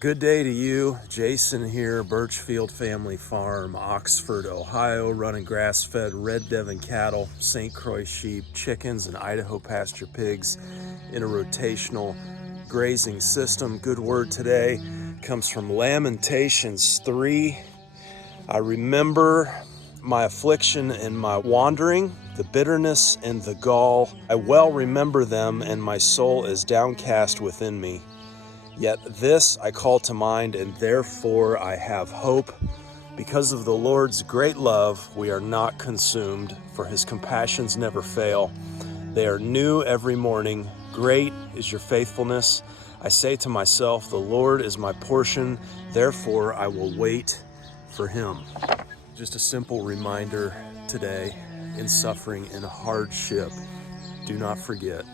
Good day to you. Jason here, Birchfield Family Farm, Oxford, Ohio, running grass-fed Red Devon cattle, St Croix sheep, chickens, and Idaho pasture pigs in a rotational grazing system. Good word today comes from Lamentations 3. I remember my affliction and my wandering, the bitterness and the gall. I well remember them, and my soul is downcast within me. Yet this I call to mind, and therefore I have hope. Because of the Lord's great love, we are not consumed, for his compassions never fail. They are new every morning. Great is your faithfulness. I say to myself, the Lord is my portion, therefore I will wait for him. Just a simple reminder today, in suffering, in hardship, do not forget,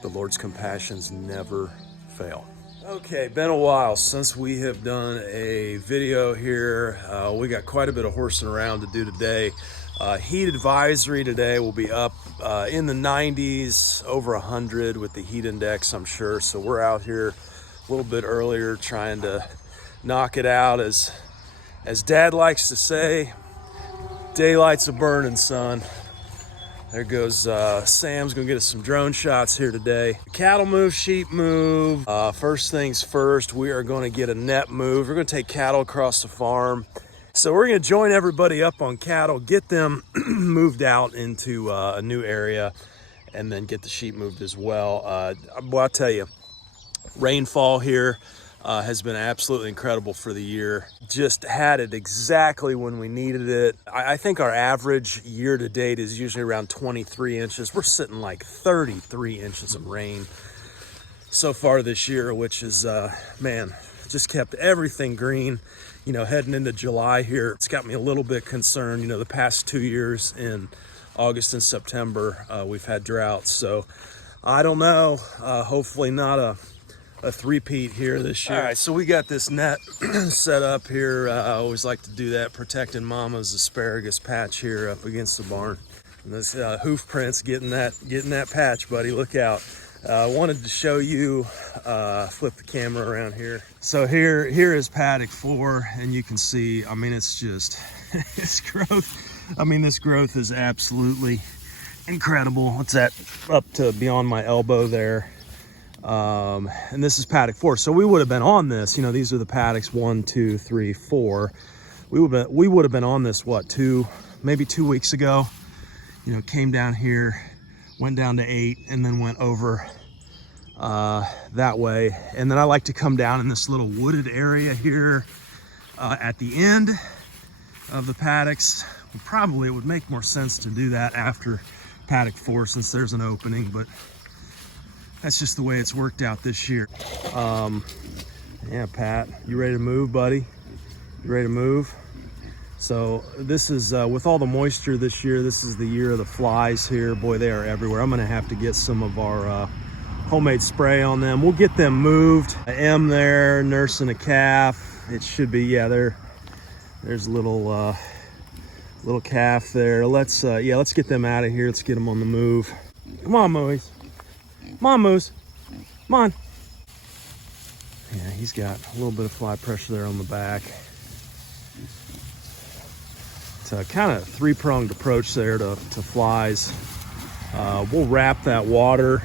the Lord's compassions never fail. Okay, been a while since we have done a video here. We got quite a bit of horsing around to do today. Heat advisory today will be up in the 90s, over 100 with the heat index, I'm sure. So we're out here a little bit earlier trying to knock it out. As Dad likes to say, daylight's a burning, son. There goes Sam's gonna get us some drone shots here today. Cattle move, sheep move. First things first, we are gonna get a net move. We're gonna take cattle across the farm. So we're gonna join everybody up on cattle, get them moved out into a new area, and then get the sheep moved as well. Well, I'll tell you, rainfall here has been absolutely incredible for the year. Just had it exactly when we needed it. I think our average year to date is usually around 23 inches. We're sitting like 33 inches of rain so far this year, which is, man, just kept everything green. You know, heading into July here, it's got me a little bit concerned. You know, the past 2 years in August and September, we've had droughts. So I don't know, hopefully not a three-peat here this year. All right, so we got this net set up here. I always like to do that, protecting Mama's asparagus patch here up against the barn. And this hoof print's getting that patch, buddy. Look out. I wanted to show you, flip the camera around here. So here is paddock 4, and you can see, I mean, it's just, this growth, I mean, this growth is absolutely incredible. It's at up to beyond my elbow there. And this is paddock 4. So we would have been on this, you know, these are the paddocks 1, 2, 3, 4. We would have been on this, what, maybe 2 weeks ago. You know, came down here, went down to 8, and then went over that way. And then I like to come down in this little wooded area here at the end of the paddocks. Probably it would make more sense to do that after paddock 4 since there's an opening, but that's just the way it's worked out this year. Yeah, Pat, you ready to move, buddy? You ready to move? So this is, with all the moisture this year, this is the year of the flies here. Boy, they are everywhere. I'm gonna have to get some of our homemade spray on them. We'll get them moved. M there, nursing a calf. It should be, yeah, there's a little calf there. Let's get them out of here. Let's get them on the move. Come on, Moise. Come on, Moose. Come on. Yeah, he's got a little bit of fly pressure there on the back. It's a kind of three-pronged approach there to flies. We'll wrap that water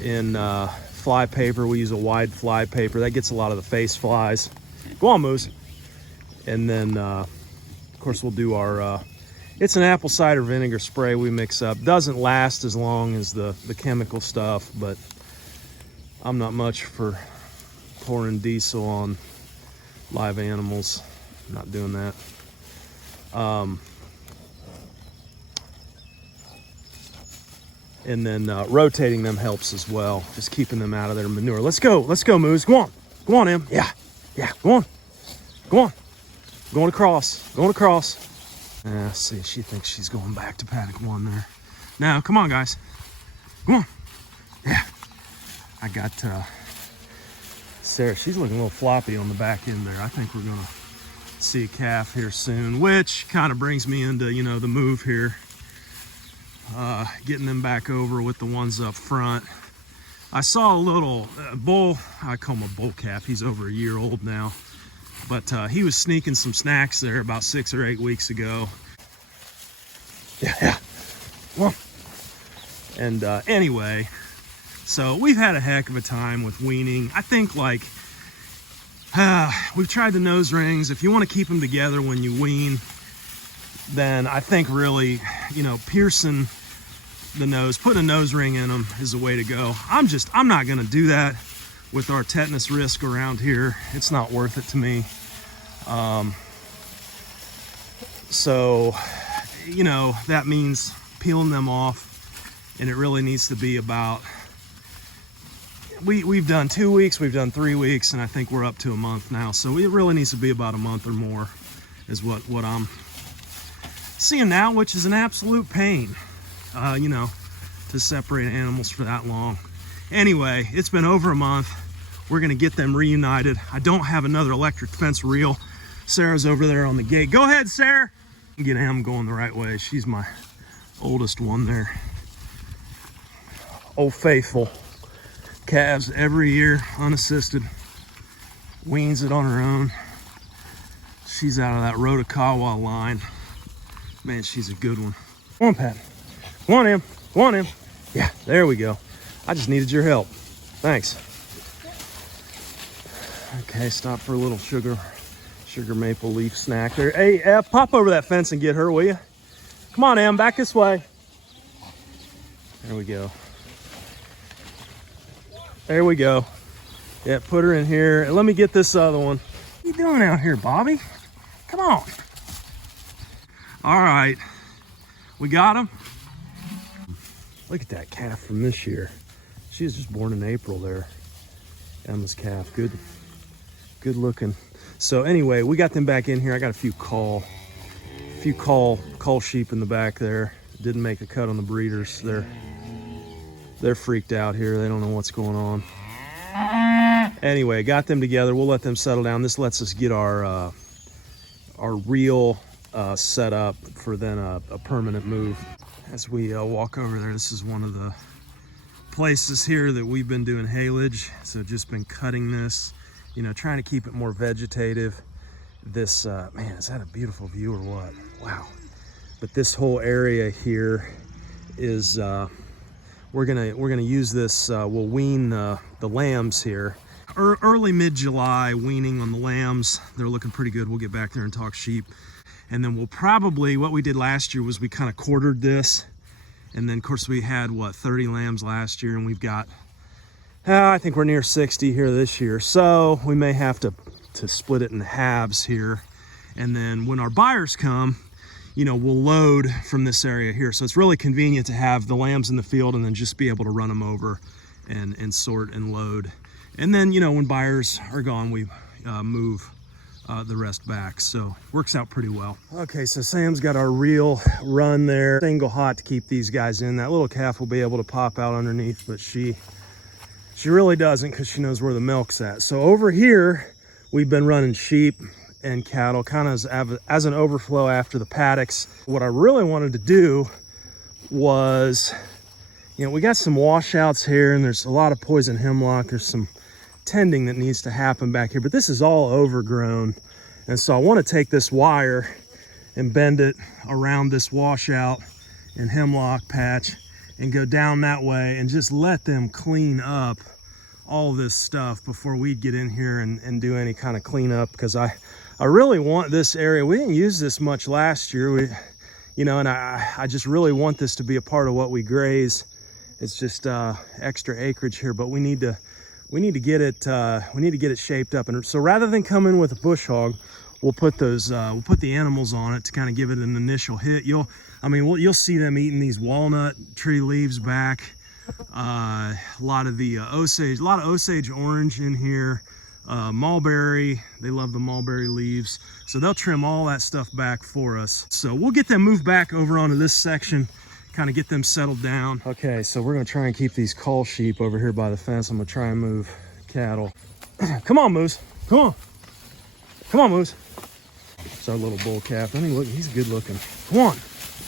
in fly paper. We use a wide fly paper. That gets a lot of the face flies. Go on, Moose. And then, of course, we'll do our... it's an apple cider vinegar spray we mix up. Doesn't last as long as the chemical stuff, but I'm not much for pouring diesel on live animals. I'm not doing that. And then rotating them helps as well. Just keeping them out of their manure. Let's go, Moose. Go on, Em. Yeah, go on. Going across. See, she thinks she's going back to paddock 1 there. Now, come on, guys. Come on. Yeah. I got Sarah. She's looking a little floppy on the back end there. I think we're going to see a calf here soon, which kind of brings me into, you know, the move here. Getting them back over with the ones up front. I saw a little bull, I call him a bull calf, he's over a year old now, but he was sneaking some snacks there about 6 or 8 weeks ago. Yeah, come on. And anyway, so we've had a heck of a time with weaning. I think like, we've tried the nose rings. If you want to keep them together when you wean, then I think really, you know, piercing the nose, putting a nose ring in them is the way to go. I'm not going to do that with our tetanus risk around here. It's not worth it to me. So, you know, that means peeling them off, and it really needs to be about, we've done 2 weeks, we've done 3 weeks, and I think we're up to a month now. So it really needs to be about a month or more is what I'm seeing now, which is an absolute pain, you know, to separate animals for that long. Anyway, it's been over a month. We're gonna get them reunited. I don't have another electric fence reel. Sarah's over there on the gate. Go ahead, Sarah. Get Em going the right way. She's my oldest one there. Old faithful. Calves every year, unassisted. Weans it on her own. She's out of that Rotakawa line. Man, she's a good one. Come on, Pat. Come on, Em. Come on, Em. Yeah, there we go. I just needed your help. Thanks. Okay, stop for a little sugar maple leaf snack there. Hey, pop over that fence and get her, will you? Come on, Em, back this way. There we go. There we go. Yeah, put her in here. And let me get this other one. What are you doing out here, Bobby? Come on. All right, we got him. Look at that calf from this year. She was just born in April there. Emma's calf, good looking. So anyway, we got them back in here. I got a few cull sheep in the back there. Didn't make a cut on the breeders. They're freaked out here. They don't know what's going on. Anyway, got them together. We'll let them settle down. This lets us get our reel set up for then a permanent move. As we walk over there, this is one of the places here that we've been doing haylage. So just been cutting this, you know, trying to keep it more vegetative. This, man, is that a beautiful view or what? Wow. But this whole area here is, we're gonna use this, we'll wean the lambs here. Early mid-July, weaning on the lambs. They're looking pretty good. We'll get back there and talk sheep. And then we'll probably, what we did last year was we kind of quartered this. And then of course we had, what, 30 lambs last year, and we've got, I think we're near 60 here this year. So we may have to split it in halves here. And then when our buyers come, you know, we'll load from this area here. So it's really convenient to have the lambs in the field and then just be able to run them over and sort and load. And then, you know, when buyers are gone, we move the rest back. So works out pretty well. Okay, so Sam's got our reel run there. Single hot to keep these guys in. That little calf will be able to pop out underneath, but she really doesn't because she knows where the milk's at. So over here, we've been running sheep and cattle kind of as an overflow after the paddocks. What I really wanted to do was, you know, we got some washouts here and there's a lot of poison hemlock. There's some tending that needs to happen back here, but this is all overgrown. And so I want to take this wire and bend it around this washout and hemlock patch and go down that way and just let them clean up all this stuff before we get in here and do any kind of cleanup, because I really want this area. We didn't use this much last year, you know, and I just really want this to be a part of what we graze. It's just extra acreage here, but we need to get it shaped up. And so rather than come in with a bush hog, we'll put the animals on it to kind of give it an initial hit. You'll see them eating these walnut tree leaves back. A lot of Osage orange in here, mulberry. They love the mulberry leaves, so they'll trim all that stuff back for us. So we'll get them moved back over onto this section, kind of get them settled down. Okay, so we're gonna try and keep these cull sheep over here by the fence. I'm gonna try and move cattle. Come on, Moose. Come on. Come on, Moose. It's our little bull calf. Look, he's good looking. Come on.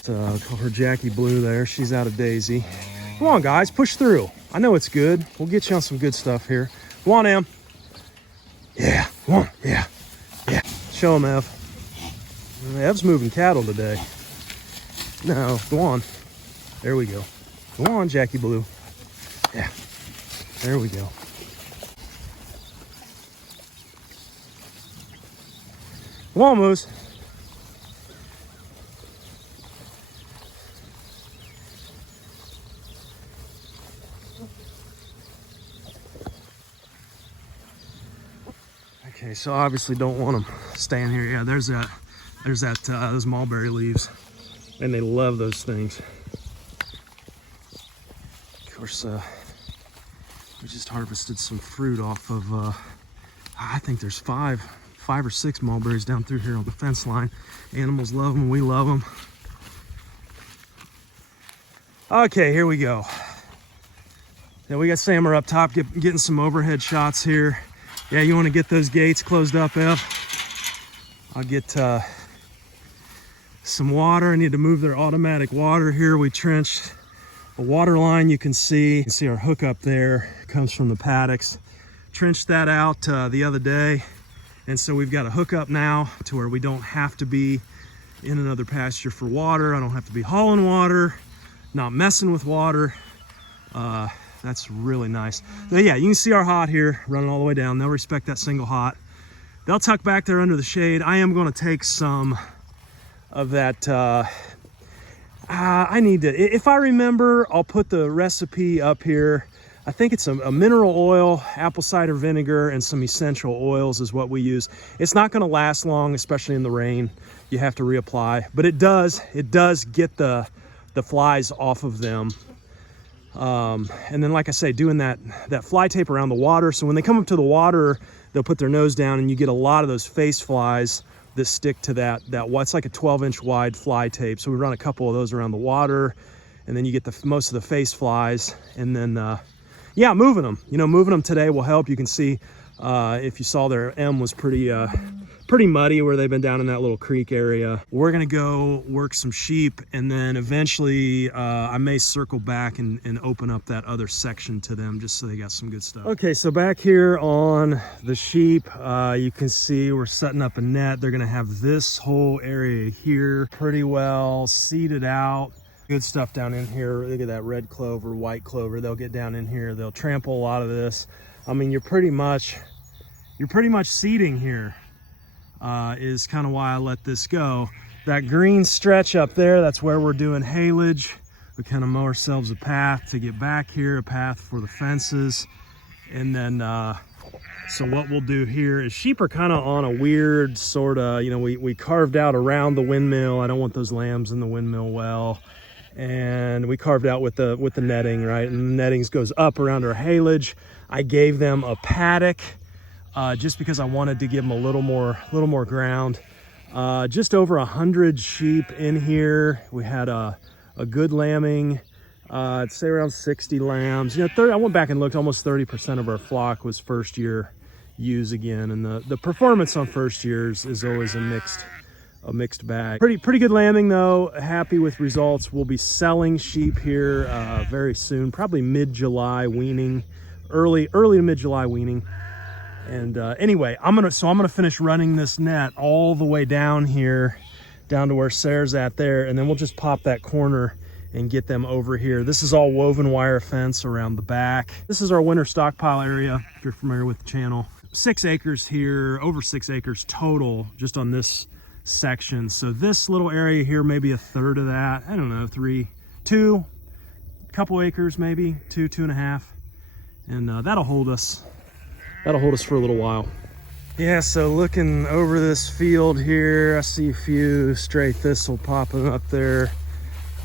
So call her Jackie Blue there. She's out of Daisy. Come on, guys, push through. I know it's good. We'll get you on some good stuff here. Come on, Em. Yeah, come on, yeah. Show him, Ev. Ev's moving cattle today. No, go on. There we go. Go on, Jackie Blue. Yeah, there we go. Come on, Moose. Okay, so obviously don't want them staying here. Yeah, there's those mulberry leaves, and they love those things. Of course, we just harvested some fruit off of. I think there's five or six mulberries down through here on the fence line. Animals love them. We love them. Okay, here we go. Yeah, we got Sammer up top getting some overhead shots here. Yeah, you want to get those gates closed up, Ev? I'll get some water. I need to move their automatic water here. We trenched a water line. You can see our hookup there. It comes from the paddocks. Trenched that out the other day. And so we've got a hookup now to where we don't have to be in another pasture for water. I don't have to be hauling water, not messing with water. That's really nice. But yeah, you can see our hot here running all the way down. They'll respect that single hot. They'll tuck back there under the shade. I am going to take some of that. I need to, if I remember, I'll put the recipe up here. I think it's a mineral oil, apple cider vinegar, and some essential oils is what we use. It's not going to last long, especially in the rain. You have to reapply, but it does get the flies off of them. And then, like I say, doing that fly tape around the water. So when they come up to the water, they'll put their nose down, and you get a lot of those face flies that stick to that it's like a 12-inch wide fly tape. So we run a couple of those around the water, and then you get most of the face flies. And then, yeah, moving them. Moving them today will help. You can see if you saw there, M was pretty muddy where they've been down in that little creek area. We're gonna go work some sheep, and then eventually I may circle back and open up that other section to them just so they got some good stuff. Okay, so back here on the sheep, you can see we're setting up a net. They're gonna have this whole area here pretty well seeded out. Good stuff down in here. Look at that red clover, white clover. They'll get down in here. They'll trample a lot of this. I mean, you're pretty much seeding here. Is kind of why I let this go. That green stretch up there, that's where we're doing haylage. We kind of mow ourselves a path to get back here, a path for the fences. And then, so what we'll do here is sheep are kind of on a weird sort of, we carved out around the windmill. I don't want those lambs in the windmill well. And we carved out with the netting, right? And the nettings goes up around our haylage. I gave them a paddock. Just because I wanted to give them a little more ground. Just over 100 sheep in here. We had a good lambing. I'd say around 60 lambs. I went back and looked. Almost 30% of our flock was first year ewes again, and the performance on first years is always a mixed bag. Pretty good lambing though. Happy with results. We'll be selling sheep here very soon, probably mid-July weaning, early to mid-July weaning. And anyway, I'm gonna finish running this net all the way down here, down to where Sarah's at there, and then we'll just pop that corner and get them over here. This is all woven wire fence around the back. This is our winter stockpile area, if you're familiar with the channel. 6 acres here, over 6 acres total, just on this section. So this little area here, maybe a third of that. I don't know, 2 couple acres, maybe 2.5, and that'll hold us. That'll hold us for a little while. Yeah, so looking over this field here, I see a few stray thistle popping up there.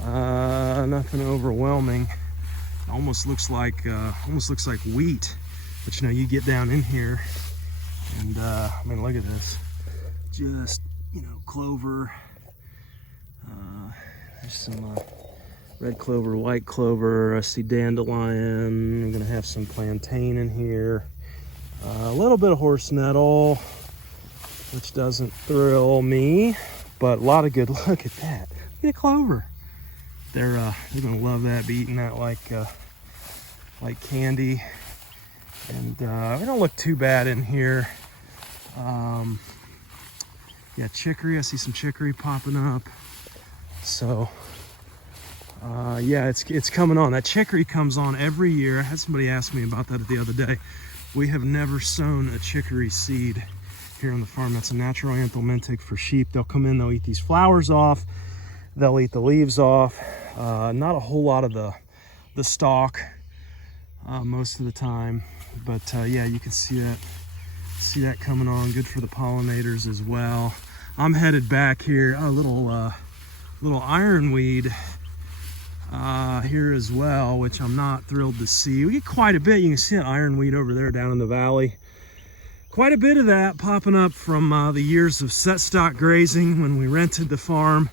Nothing overwhelming. Almost looks like wheat. But you get down in here, and I mean, look at this. Just clover. There's some red clover, white clover. I see dandelion. I'm gonna have some plantain in here. A little bit of horse nettle, which doesn't thrill me, but a lot of good. Look at that. Look at the clover. They're gonna love that, be eating that like candy. And we don't look too bad in here. Yeah, chicory, I see some chicory popping up. So yeah, it's coming on. That chicory comes on every year. I had somebody ask me about that the other day. We have never sown a chicory seed here on the farm. That's a natural anthelmintic for sheep. They'll come in, they'll eat these flowers off, they'll eat the leaves off. Not a whole lot of the stalk most of the time, but yeah, you can see that coming on. Good for the pollinators as well. I'm headed back here. A little ironweed here as well, which I'm not thrilled to see. We get quite a bit. You can see that ironweed over there down in the valley. Quite a bit of that popping up from the years of set stock grazing when we rented the farm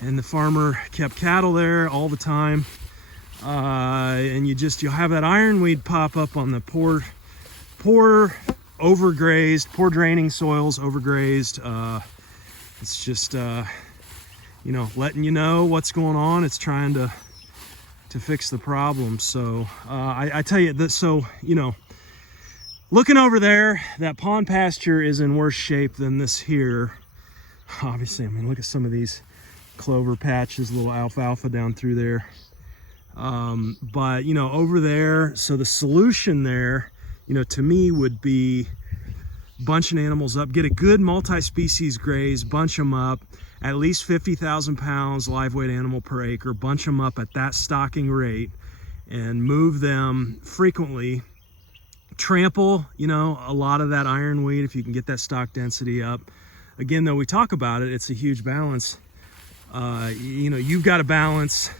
and the farmer kept cattle there all the time. And you'll have that ironweed pop up on the poor overgrazed, poor draining soils, overgrazed. It's just, you know, letting you know what's going on. It's trying to fix the problem. So I tell you that, so, you know, looking over there, that pond pasture is in worse shape than this here. Obviously, I mean, look at some of these clover patches, little alfalfa down through there. But, you know, over there, so the solution there, you know, to me would be bunching animals up, get a good multi-species graze, bunch them up, at least 50,000 pounds live weight animal per acre, bunch them up at that stocking rate and move them frequently. Trample, you know, a lot of that ironweed if you can get that stock density up. Again, though, we talk about it, it's a huge balance. You know, you've got to balance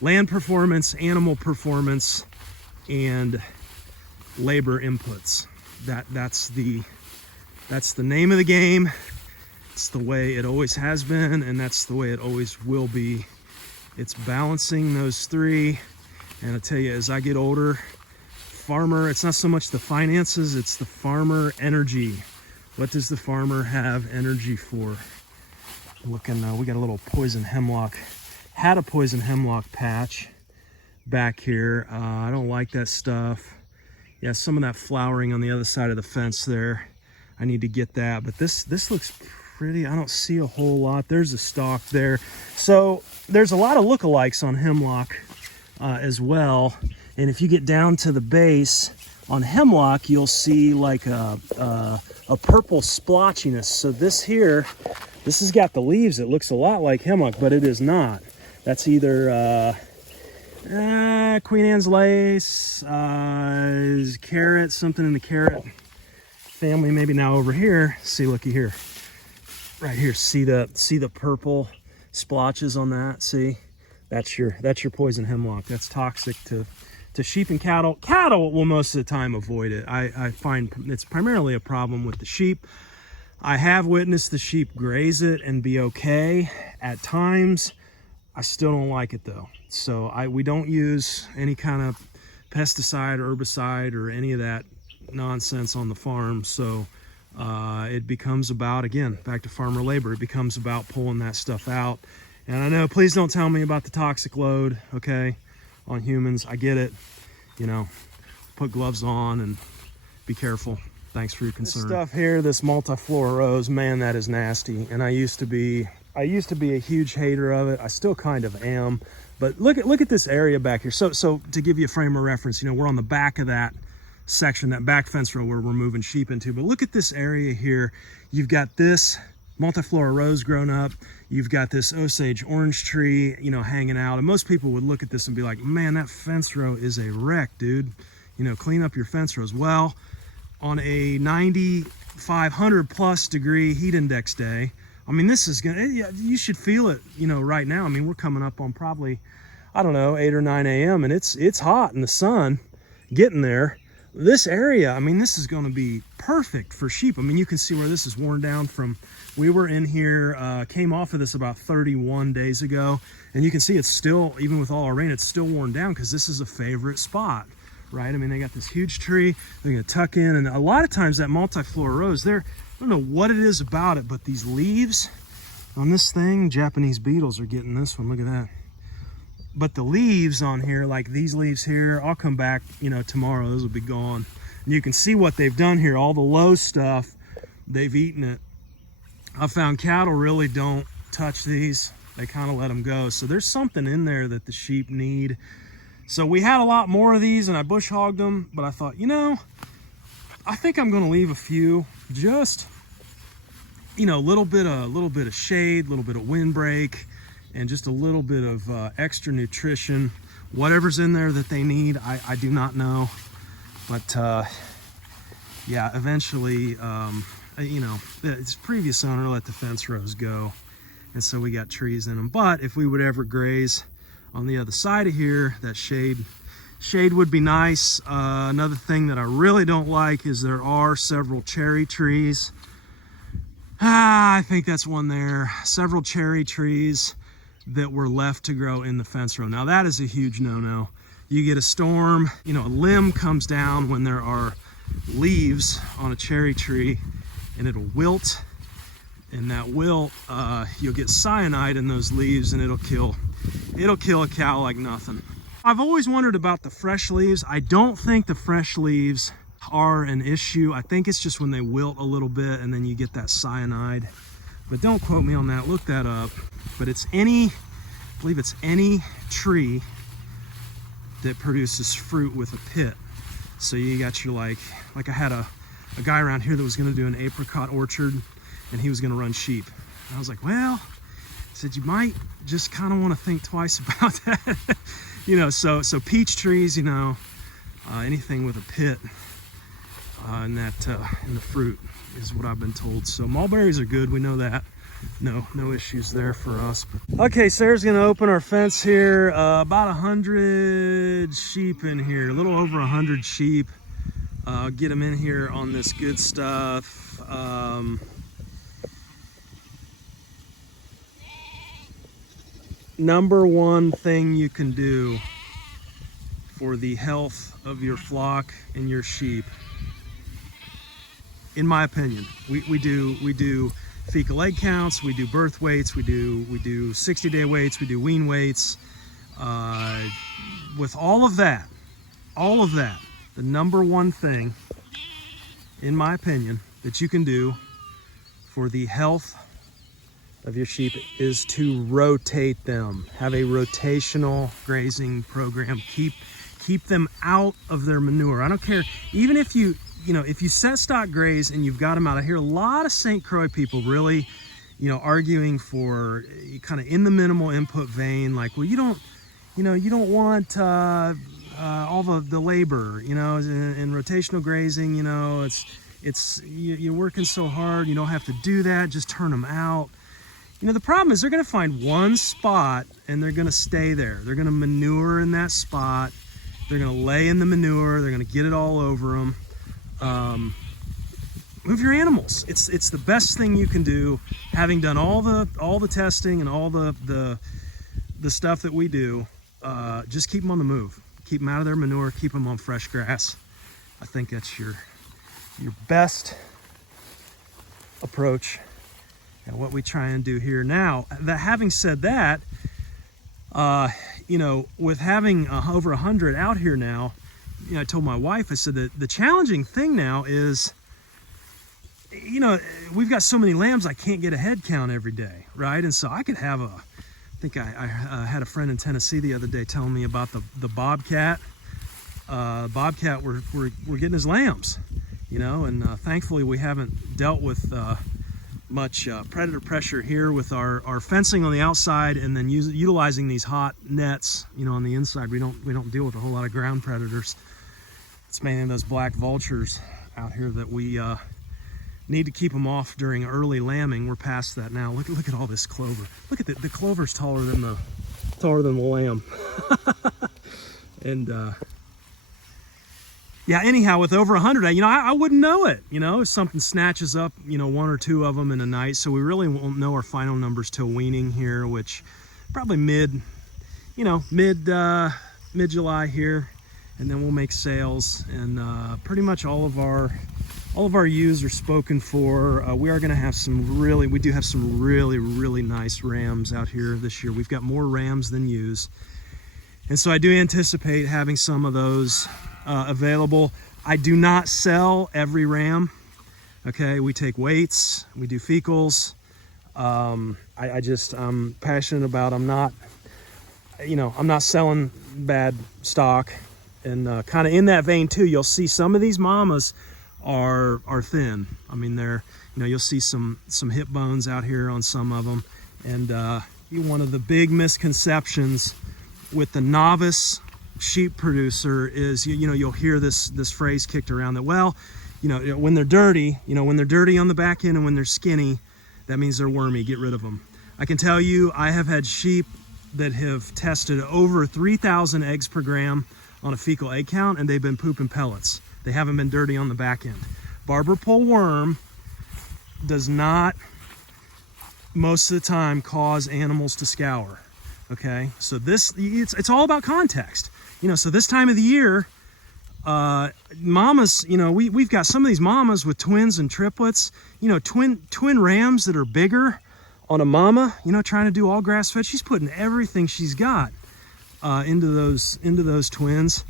land performance, animal performance, and labor inputs. That's the name of the game. It's the way it always has been, and that's the way it always will be. It's balancing those three. And I tell you, as I get older, farmer, it's not so much the finances, it's the farmer energy. What does the farmer have energy for? Looking, we got a little poison hemlock. Had a poison hemlock patch back here. I don't like that stuff. Yeah, some of that flowering on the other side of the fence there. I need to get that, but this looks pretty. I don't see a whole lot. There's a stalk there. So there's a lot of lookalikes on hemlock as well. And if you get down to the base on hemlock, you'll see like a purple splotchiness. So this here, this has got the leaves. It looks a lot like hemlock, but it is not. That's either Queen Anne's lace, carrot, something in the carrot family. Maybe now over here, see, looky here, right here, see the purple splotches on that. See, that's your poison hemlock. That's toxic to sheep and cattle. Cattle will most of the time avoid it. I find it's primarily a problem with the sheep. I have witnessed the sheep graze it and be okay at times. I still don't like it though. So we don't use any kind of pesticide or herbicide or any of that nonsense on the farm. So it becomes about, again, back to farmer labor, it becomes about pulling that stuff out. And I know, please don't tell me about the toxic load, okay, on humans. I get it, you know, put gloves on and be careful. Thanks for your concern. This stuff here, this multiflora rose, man, that is nasty. And I used to be a huge hater of it. I still kind of am. But look at this area back here. So to give you a frame of reference, you know, we're on the back of that section, that back fence row where we're moving sheep into. But look at this area here. You've got this multiflora rose grown up. You've got this Osage orange tree, you know, hanging out. And most people would look at this and be like, man, that fence row is a wreck, dude. You know, clean up your fence rows. Well, on a 9,500 plus degree heat index day, I mean, this is gonna, you should feel it, you know, right now. I mean, we're coming up on probably, I don't know, 8 or 9 a.m. and it's hot in the sun getting there. This area, I mean, this is going to be perfect for sheep. I mean, you can see where this is worn down from, we were in here, came off of this about 31 days ago, and you can see it's still, even with all our rain, it's still worn down because this is a favorite spot, right? I mean, they got this huge tree, they're going to tuck in, and a lot of times that multiflora rose, I don't know what it is about it, but these leaves on this thing, Japanese beetles are getting this one, look at that. But the leaves on here, like these leaves here, I'll come back, you know, tomorrow. Those will be gone. And you can see what they've done here. All the low stuff, they've eaten it. I found cattle really don't touch these. They kind of let them go. So there's something in there that the sheep need. So we had a lot more of these and I bush hogged them, but I thought, you know, I think I'm going to leave a few, just, you know, a little bit of shade, a little bit of windbreak, and just a little bit of extra nutrition. Whatever's in there that they need, I do not know. But yeah, eventually, you know, its previous owner let the fence rows go, and so we got trees in them. But if we would ever graze on the other side of here, that shade would be nice. Another thing that I really don't like is there are several cherry trees. I think that's one there. Several cherry trees that were left to grow in the fence row. Now that is a huge no-no. You get a storm, you know, a limb comes down when there are leaves on a cherry tree, and it'll wilt, and that wilt, you'll get cyanide in those leaves, and it'll kill a cow like nothing. I've always wondered about the fresh leaves. I don't think the fresh leaves are an issue. I think it's just when they wilt a little bit and then you get that cyanide. But don't quote me on that, look that up. But it's I believe it's any tree that produces fruit with a pit. So you got your, like I had a guy around here that was gonna do an apricot orchard, and he was gonna run sheep. And I was like, well, I said, you might just kind of want to think twice about that. You know, so peach trees, you know, anything with a pit in the fruit is what I've been told. So mulberries are good, we know that. No issues there for us. But. Okay, Sarah's gonna open our fence here. About 100 sheep in here, a little over 100 sheep. Get them in here on this good stuff. Number one thing you can do for the health of your flock and your sheep, in my opinion, we do fecal egg counts, we do birth weights, we do 60-day weights, we do wean weights. With all of that, the number one thing, in my opinion, that you can do for the health of your sheep is to rotate them. Have a rotational grazing program. Keep them out of their manure. I don't care, even if you set stock graze and you've got them out. I hear a lot of St Croix people really, you know, arguing for kind of in the minimal input vein, like, well, you don't want all the labor, you know, in rotational grazing, you know, you're working so hard, you don't have to do that, just turn them out. You know, the problem is they're going to find one spot and they're going to stay there. They're going to manure in that spot. They're going to lay in the manure. They're going to get it all over them. Move your animals. It's the best thing you can do. Having done all the testing and all the stuff that we do, just keep them on the move. Keep them out of their manure. Keep them on fresh grass. I think that's your best approach. And what we try and do here now. Having said that, you know, with having over 100 out here now, you know, I told my wife, I said that the challenging thing now is, you know, we've got so many lambs, I can't get a head count every day, right? And so I could have I think I had a friend in Tennessee the other day telling me about the bobcat. Bobcat, we're getting his lambs, you know, and thankfully we haven't dealt with much predator pressure here with our fencing on the outside, and then utilizing these hot nets, you know, on the inside. We don't deal with a whole lot of ground predators. It's mainly those black vultures out here that we need to keep them off during early lambing. We're past that now. Look at all this clover. Look at the clover's taller than the lamb. And yeah, anyhow, with over 100, you know, I wouldn't know it, you know, if something snatches up, you know, one or two of them in a night. So we really won't know our final numbers till weaning here, which probably mid-July here, and then we'll make sales. And pretty much all of our ewes are spoken for. We are going to have we do have some really nice rams out here this year. We've got more rams than ewes. And so I do anticipate having some of those available. I do not sell every ram. Okay, we take weights, we do fecals. I'm passionate about, I'm not selling bad stock. And kind of in that vein too, you'll see some of these mamas are thin. I mean, they're, you'll see some hip bones out here on some of them. And one of the big misconceptions with the novice sheep producer is, you'll hear this phrase kicked around that, well, when they're dirty, when they're dirty on the back end and when they're skinny, that means they're wormy, get rid of them. I can tell you, I have had sheep that have tested over 3,000 eggs per gram on a fecal egg count, and they've been pooping pellets. They haven't been dirty on the back end. Barber pole worm does not, most of the time, cause animals to scour. Okay, so it's all about context. So this time of the year, mamas, we've got some of these mamas with twins and triplets, twin rams that are bigger on a mama, trying to do all grass fed. She's putting everything she's got into those twins,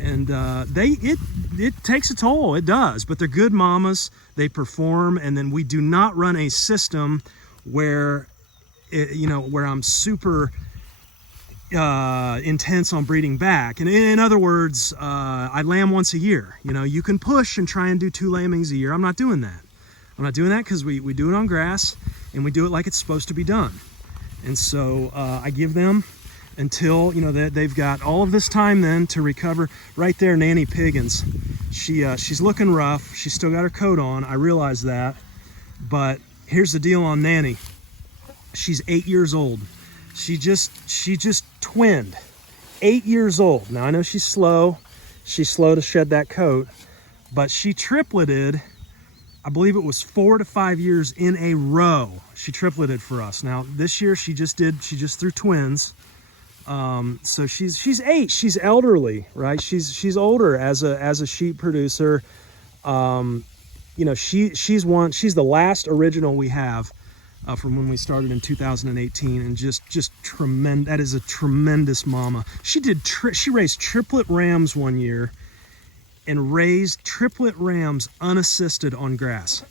and it takes a toll. It does, but they're good mamas. They perform, and then we do not run a system where where I'm super intense on breeding back. And in other words, I lamb once a year. You can push and try and do 2 lambings a year. I'm not doing that. I'm not doing that because we do it on grass, and we do it like it's supposed to be done. And so I give them until they've got all of this time then to recover. Right there, Nanny Piggins, she's looking rough. She's still got her coat on, I realize that, but here's the deal on Nanny. She's 8 years old. She just twinned. 8 years old. Now I know she's slow to shed that coat, but she tripleted, I believe it was 4 to 5 years in a row. She tripleted for us. Now this year she just threw twins. So she's 8. She's elderly, right? She's older as a sheep producer. She's the last original we have from when we started in 2018, and just tremendous. That is a tremendous mama. She raised triplet rams one year, and raised triplet rams unassisted on grass.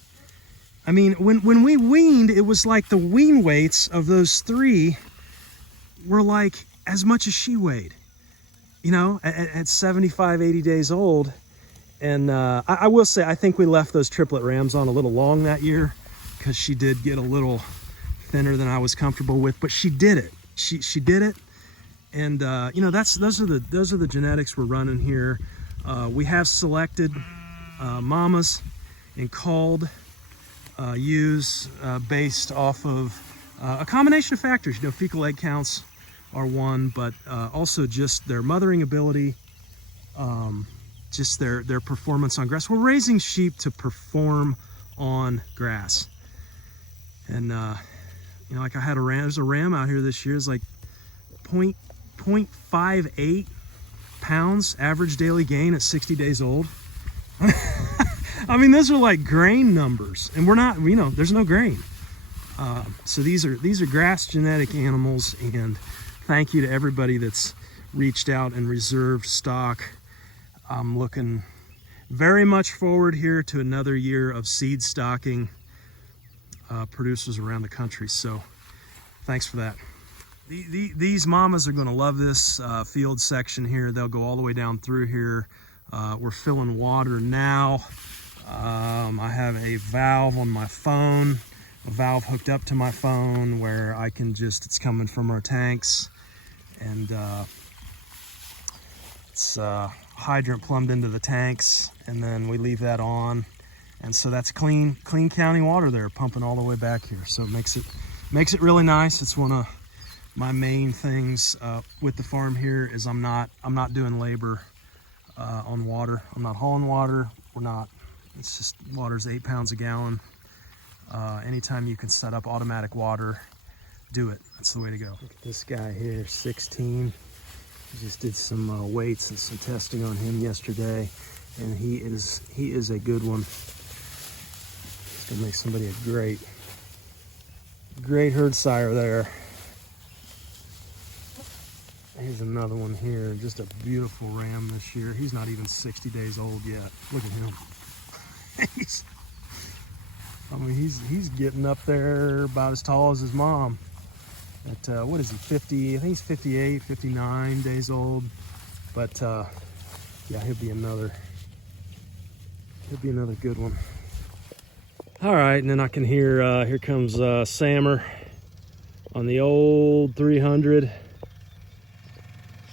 I mean, when we weaned, it was like the wean weights of those 3 were like as much as she weighed, at 75, 80 days old. And I will say, I think we left those triplet rams on a little long that year, because she did get a little thinner than I was comfortable with, but she did it. She did it. And those are the genetics we're running here. We have selected mamas and called ewes based off of a combination of factors. Fecal egg counts are one, but also just their mothering ability, just their performance on grass. We're raising sheep to perform on grass. And like I had there's a ram out here this year. It's like 0.58 pounds average daily gain at 60 days old. I mean, those are like grain numbers, and we're not, there's no grain. So these are grass genetic animals, and thank you to everybody that's reached out and reserved stock. I'm looking very much forward here to another year of seed stocking producers around the country. So thanks for that. These mamas are going to love this field section here. They'll go all the way down through here. We're filling water now. I have a valve on my phone, a valve hooked up to my phone where I can it's coming from our tanks, and it's hydrant plumbed into the tanks, and then we leave that on. And so that's clean county water there, pumping all the way back here. So it makes it really nice. It's one of my main things with the farm here is I'm not doing labor on water. I'm not hauling water. It's just water's 8 pounds a gallon. Anytime you can set up automatic water, do it. That's the way to go. Look at this guy here, 16. Just did some weights and some testing on him yesterday, and he is a good one. He's gonna make somebody a great herd sire there. Here's another one here, just a beautiful ram this year. He's not even 60 days old yet. Look at him. he's getting up there about as tall as his mom. At what is he, 50? I think he's 58, 59 days old. But yeah, he'll be another good one. All right, and then I can hear here comes Sammer on the old 300.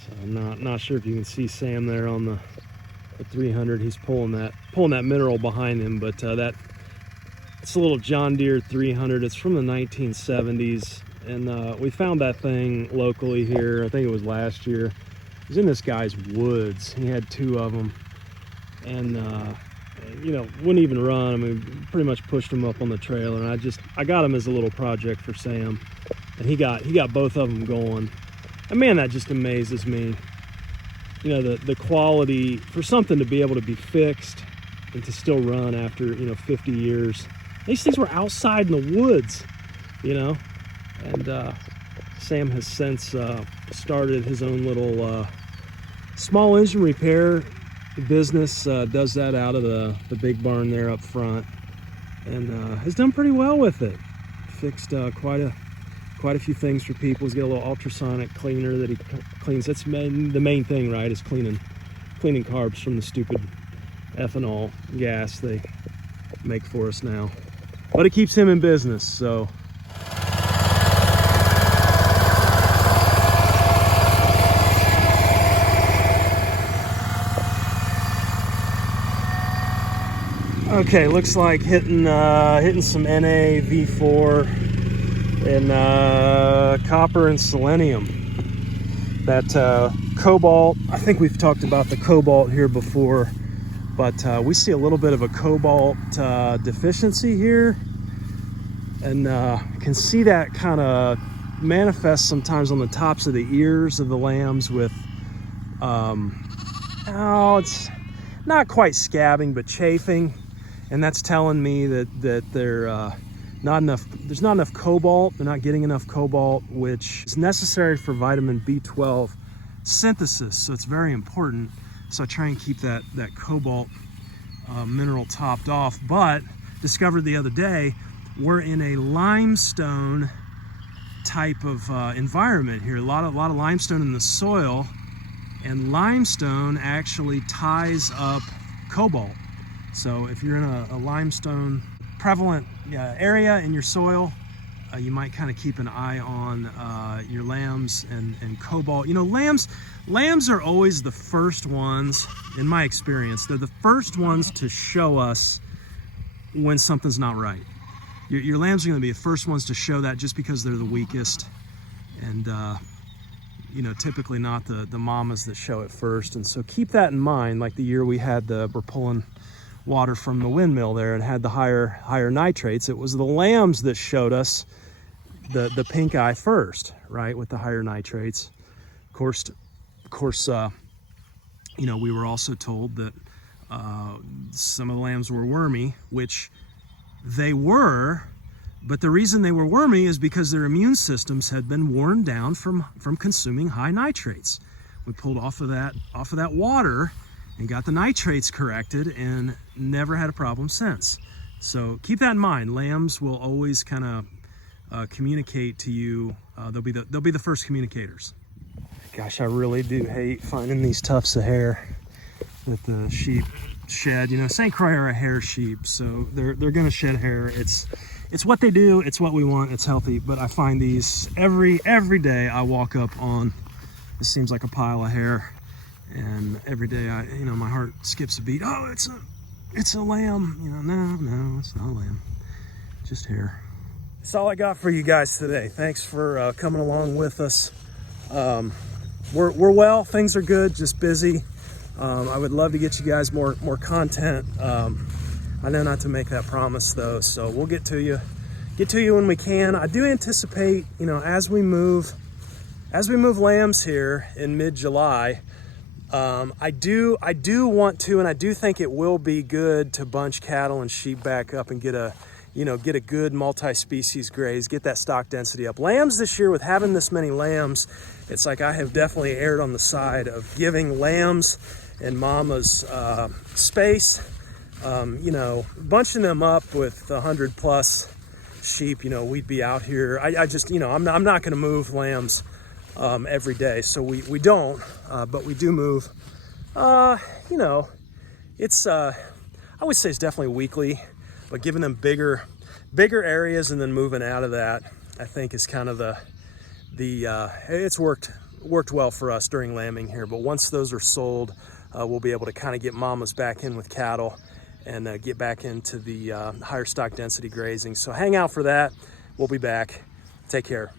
So I'm not sure if you can see Sam there on the 300. He's pulling that mineral behind him, but it's a little John Deere 300. It's from the 1970s, and we found that thing locally here. I think it was last year. It was in this guy's woods. He had 2 of them, and you know, wouldn't even run. I mean, pretty much pushed him up on the trailer, and I got him as a little project for Sam, and he got both of them going. And man, that just amazes me. You know, the quality for something to be able to be fixed and to still run after, you know, 50 years. These things were outside in the woods, you know, and Sam has since started his own little small engine repair business, does that out of the big barn there up front, and has done pretty well with it. Fixed quite a few things for people. He's got a little ultrasonic cleaner that he cleans. That's the main thing, right, is cleaning carbs from the stupid ethanol gas they make for us now. But it keeps him in business, so. Okay, looks like hitting some Na V4 and copper and selenium. That cobalt, I think we've talked about the cobalt here before, but we see a little bit of a cobalt deficiency here, and can see that kind of manifest sometimes on the tops of the ears of the lambs with it's not quite scabbing but chafing, and that's telling me that they're there's not enough cobalt. They're not getting enough cobalt, which is necessary for vitamin B12 synthesis, so it's very important. So I try and keep that cobalt mineral topped off. But discovered the other day, we're in a limestone type of environment here. A lot of limestone in the soil, and limestone actually ties up cobalt. So if you're in a limestone prevalent area in your soil, you might kind of keep an eye on your lambs and cobalt. You know, lambs are always the first ones, in my experience, they're the first ones to show us when something's not right. Your lambs are going to be the first ones to show that, just because they're the weakest, and you know, typically not the mamas that show it first. And so keep that in mind. Like the year we're pulling water from the windmill there and had the higher nitrates, it was the lambs that showed us the pink eye first, right, with the higher nitrates. Of course, you know, we were also told that some of the lambs were wormy, which they were, but the reason they were wormy is because their immune systems had been worn down from consuming high nitrates. We pulled off of that water and got the nitrates corrected, and never had a problem since. So keep that in mind. Lambs will always kind of communicate to you. They'll be the first communicators. Gosh, I really do hate finding these tufts of hair that the sheep shed. You know, St Croix are a hair sheep, so they're gonna shed hair. It's what they do. It's what we want. It's healthy. But I find these every day. I walk up on. This seems like a pile of hair. And every day, my heart skips a beat. Oh, it's a lamb. You know, no, it's not a lamb. Just hair. That's all I got for you guys today. Thanks for coming along with us. We're well. Things are good. Just busy. I would love to get you guys more content. I know not to make that promise though, so we'll get to you when we can. I do anticipate, you know, as we move lambs here in mid-July. I do want to, and I do think it will be good to bunch cattle and sheep back up and get a you know, get a good multi-species graze, get that stock density up. Lambs this year, with having this many lambs, it's like I have definitely erred on the side of giving lambs and mamas space. You know, bunching them up with 100 plus sheep, you know, we'd be out here. I just, you know, I'm not going to move lambs every day, so we don't, but we do move. You know, it's I would say it's definitely weekly, but giving them bigger areas and then moving out of that, I think is kind of the it's worked well for us during lambing here. But once those are sold, we'll be able to kind of get mamas back in with cattle and get back into the higher stock density grazing. So hang out for that. We'll be back. Take care.